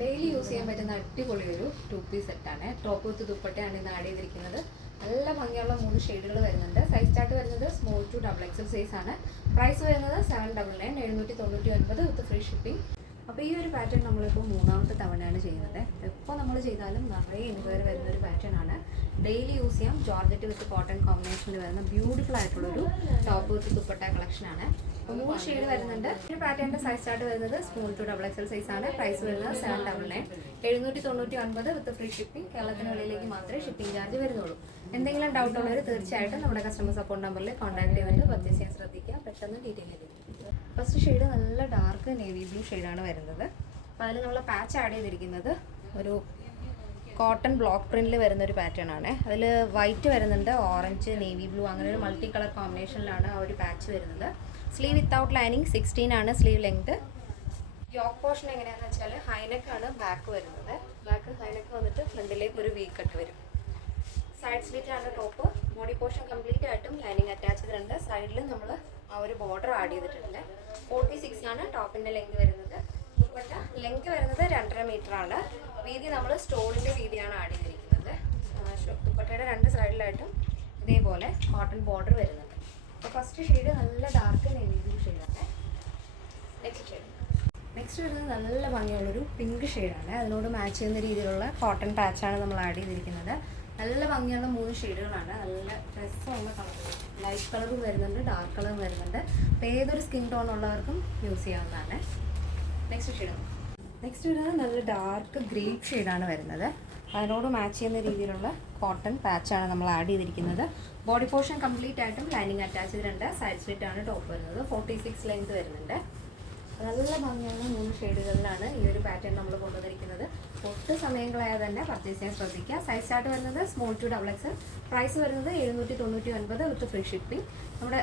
Daily use ചെയ്യാൻ പറ്റുന്ന അടിപൊളി ഒരു 2 പീസ് സെറ്റാണ്. ടോപ്പ് വിത്ത് ദുപ്പട്ടയാണ് ഇന്ന് ആഡ് ചെയ്തിരിക്കുന്നത്. നല്ല ഭംഗിയുള്ള 3 ഷെയ്ഡുകൾ വരുന്നുണ്ട്. സൈസ് ചാർട്ട് വരുന്നത് small to double XL size ആണ്. പ്രൈസ് വരുന്നത് 799 799 വിത്ത് ഫ്രീ ഷിപ്പിംഗ്. അപ്പോൾ ഈ ഒരു പാറ്റേൺ നമ്മളിപ്പോൾ മൂന്നാമത്തെ തവണയാണ് ചെയ്യുന്നത്. എപ്പോൾ നമ്മൾ ചെയ്താലും നിറയെ എൻക്വയറി വരുന്ന ഒരു പാറ്റേൺ ആണ്. ഡെയിലി യൂസ് ചെയ്യാം. ജോർജറ്റ് വിത്ത് കോട്ടൺ കോമ്പിനേഷനിൽ വരുന്ന ബ്യൂട്ടിഫുൾ ആയിട്ടുള്ളൊരു ടോപ്പ് വിത്ത് ദുപ്പട്ട കളക്ഷനാണ്. അപ്പോൾ 3 ഷെയ്ഡ് വരുന്നുണ്ട്. ഈ പാറ്റേണിൻ്റെ സൈസ് ചാർട്ട് വരുന്നത് small to double XL size ആണ്. പ്രൈസ് വരുന്നത് 799 799 വിത്ത് ഫ്രീ ഷിപ്പിംഗ്. കേരളത്തിന് വെളിയിലേക്ക് മാത്രമേ ഷിപ്പിംഗ് ചാർജ് വരുന്നുള്ളൂ. എന്തെങ്കിലും ഡൗട്ട് ഉള്ളവർ തീർച്ചയായിട്ടും നമ്മുടെ കസ്റ്റമർ സപ്പോർട്ട് നമ്പറിൽ കോൺടാക്ട് ചെയ്തിട്ട് പർച്ചേസ് ചെയ്യാൻ ശ്രദ്ധിക്കുക. പെട്ടെന്ന് ഡീറ്റെയിൽ ചെയ്ത്. ഫസ്റ്റ് ഷെയ്ഡ് നല്ല ഡാർക്ക് നേവി ബ്ലൂ ഷെയ്ഡാണ് വരുന്നത്. അപ്പോൾ അതിൽ നമ്മൾ പാച്ച് ആഡ് ചെയ്തിരിക്കുന്നത് ഒരു കോട്ടൺ ബ്ലോക്ക് പ്രിന്റിൽ വരുന്ന ഒരു പാറ്റേൺ ആണ്. അതിൽ വൈറ്റ് വരുന്നുണ്ട്, ഓറഞ്ച്, നേവി ബ്ലൂ, അങ്ങനെ ഒരു മൾട്ടി കളർ കോമ്പിനേഷനിലാണ് ആ ഒരു പാച്ച് വരുന്നത്. സ്ലീവ് വിത്തൗട്ട് ലൈനിങ് 16 ആണ് സ്ലീവ് ലെങ്ത്. യോക്ക് പോർഷൻ എങ്ങനെയാണെന്ന് വെച്ചാൽ ഹൈനെക്കാണ് ബാക്ക് വരുന്നത്. ബാക്ക് ഹൈനെക്ക് വന്നിട്ട് ഫ്രണ്ടിലേക്ക് ഒരു വി കട്ട് വരും. സൈഡ് സ്ലിറ്റ് ആണ് ടോപ്പ്. ബോഡി പോർഷൻ കംപ്ലീറ്റ് ആയിട്ടും ലൈനിങ് അറ്റാച്ച് ചെയ്തിട്ടുണ്ട്. സൈഡിൽ നമ്മൾ ആ ഒരു ബോർഡർ ആഡ് ചെയ്തിട്ടുണ്ട്. 46 ആണ് ടോപ്പിൻ്റെ ലെങ്ത് വരുന്നത്. ദുപ്പട്ട ലെങ്ത് വരുന്നത് 2.5 മീറ്റർ ആണ്. വീതി നമ്മൾ സ്റ്റോളിൻ്റെ വീതിയാണ് ആഡ് ചെയ്തിരിക്കുന്നത്. ദുപ്പട്ടയുടെ 2 സൈഡിലായിട്ടും ഇതേപോലെ കോട്ടൺ ബോർഡർ വരുന്നുണ്ട്. അപ്പോൾ ഫസ്റ്റ് ഷെയ്ഡ് നല്ല ഡാർക്ക് നേവി ബ്ലൂ ഷെയ്ഡാണ്. നെക്സ്റ്റ് വരുന്നത് നല്ല ഭംഗിയുള്ളൊരു പിങ്ക് ഷെയ്ഡാണ്. അതിനോട് മാച്ച് ചെയ്യുന്ന രീതിയിലുള്ള കോട്ടൺ പാച്ചാണ് നമ്മൾ ആഡ് ചെയ്തിരിക്കുന്നത്. നല്ല ഭംഗിയുള്ള 3 ഷെയ്ഡുകളാണ്. നല്ല രസമുള്ള കളറുകൾ. ലൈറ്റ് കളറും വരുന്നുണ്ട്, ഡാർക്ക് കളറും വരുന്നുണ്ട്. അപ്പോൾ ഏതൊരു സ്കിൻ ടോൺ ഉള്ളവർക്കും യൂസ് ചെയ്യാവുന്നതാണ്. നെക്സ്റ്റ് വരുന്നത് നല്ല ഡാർക്ക് ഗ്രീൻ ഷെയ്ഡാണ് വരുന്നത്. അതിനോട് മാച്ച് ചെയ്യുന്ന രീതിയിലുള്ള കോട്ടൺ പാച്ചാണ് നമ്മൾ ആഡ് ചെയ്തിരിക്കുന്നത്. ബോഡി പോർഷൻ കംപ്ലീറ്റ് ആയിട്ടും ലൈനിങ് അറ്റാച്ച് ചെയ്തിട്ടുണ്ട്. സൈഡ് സ്ലിറ്റ് ആണ് ടോപ്പ് വരുന്നത്. 46 ലെങ്ത് വരുന്നുണ്ട്. നല്ല ഭംഗിയുള്ള 3 ഷെയ്ഡുകളിലാണ് ഈ ഒരു പാറ്റേൺ നമ്മൾ കൊണ്ടുവന്നിരിക്കുന്നത്. ഒട്ടും സമയങ്ങളായാൽ തന്നെ പർച്ചേസ് ചെയ്യാൻ ശ്രദ്ധിക്കുക. സൈസ് ചാർട്ട് വരുന്നത് small to double XL. Price വരുന്നത് 799 വിത്ത് ഫ്രീ ഷിപ്പിംഗ്. നമ്മുടെ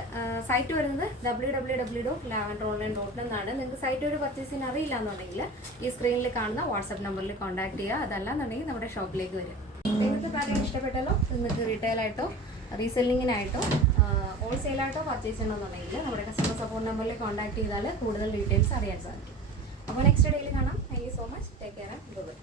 സൈറ്റ് വരുന്നത് www.lavenderonline.in എന്നാണ്. നിങ്ങൾക്ക് സൈറ്റ് ഒരു പർച്ചേസ് ചെയ്യാൻ അറിയില്ല എന്നുണ്ടെങ്കിൽ ഈ സ്ക്രീനിൽ കാണുന്ന വാട്സാപ്പ് നമ്പറിൽ കോൺടാക്ട് ചെയ്യുക. അതല്ലാന്നുണ്ടെങ്കിൽ നമ്മുടെ ഷോപ്പിലേക്ക് വരും. ഇന്നത്തെ പാറ്റേൺ ഇഷ്ടപ്പെട്ടല്ലോ നിങ്ങൾക്ക് റീറ്റെയിൽ ആയിട്ടോ റീസെല്ലിങ്ങിനായിട്ടോ ഹോൾസെയിലായിട്ടോ പർച്ചേസ് ചെയ്യണമെന്നുണ്ടെങ്കിൽ നമ്മുടെ കസ്റ്റമർ സപ്പോർട്ട് നമ്പറിൽ കോൺടാക്ട് ചെയ്താൽ കൂടുതൽ ഡീറ്റെയിൽസ് അറിയാൻ സാധിക്കും. അപ്പോൾ നെക്സ്റ്റ് ഡേയിൽ കാണാം. Thank you so much. Take care and by.